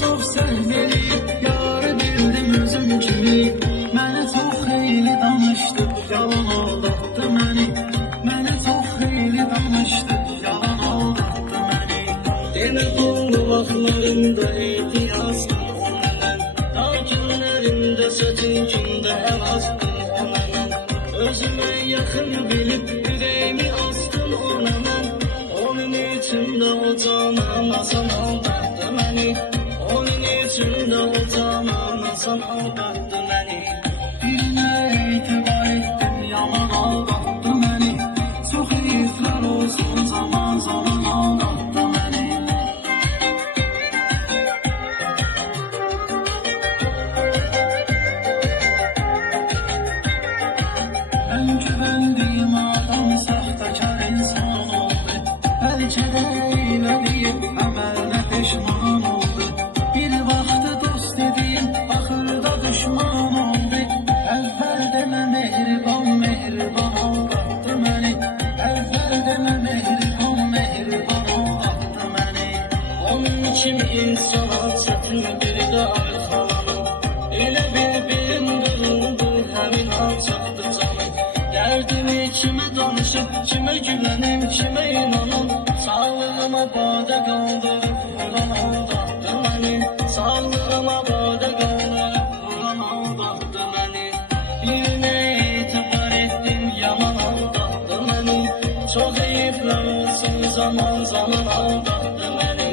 çox səhv eləyib, yarı bildim özüm kimi. Mənə çox xeyli danışdı, yalan aldatdı məni. Mənə çox xeyli danışdı, yalan aldatdı məni. Yenə dolu vaxtlarımda ehtiyacdım o mənən. Dar günlərimdə sözünkündə əvazdım o mənən. Özümə yaxın bilib ürəyimi astım ona mən. Onun içində o canan asan aldatdı məni. Onun içində o canan asan aldatdı məni. Birinə etibar etdim, yalan aldatdı məni. Çox heyflər olsun, zaman zaman aldatdı məni. Mən güvəndiyim adam saxtakar insan oldu. Bəlkə də eylədiyim əmələ peşman oldu. Bir vaxtı dost dediyim axırda düşman oldu. Əvvəl demə mehriban, mehriban aldatdı məni. Əvvəl demə mehriban, mehriban aldatdı məni. Onun kimi insana çətin bir də arxalanım. Elə bir-birim qırıldı, həmin alçaqdı canım. Dərdimi kimə danışıb, kimə gülənim, kimə inanım. Sağlığıma badə qaldırıb, vuran aldatdı məni. Sağlığıma badə qaldırıb, vuran aldatdı məni. Birinə etibar etdim, yalan aldatdı məni. Çox heyflər olsun, zaman zaman aldatdı məni.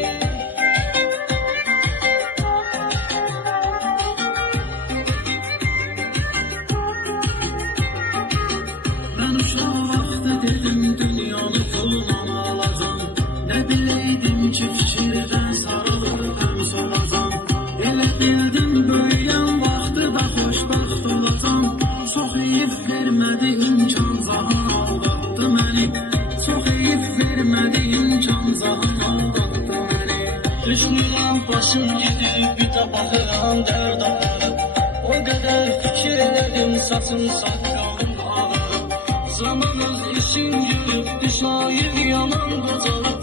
Mən uşaq vaxtı dedim, dünyanı pulla alacam. Nə biləydim ki, fikirdən sarılıb həm solacam. Elə bildim, böyüyən vaxtı da xoşbaxt olacam. Çox heyif vermədi imkan, zahan aldatdı məni. Çox heyif vermədi imkan, zahan aldatdı məni. Düşünürəm, başım gidib, bir də baxıram, dərd ağırıb. O qədər fikirlədim, saçım saqqalım ağırıb. Zaman öz işin görüb, düşayır yaman qocalıb.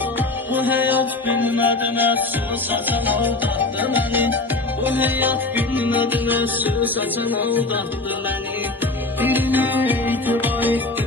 Bu həyat bilmədi məhsul saçan aldatdı məni. Bu həyat bilmədi məhsul saçan aldatdı məni. Birinə etibar etdim,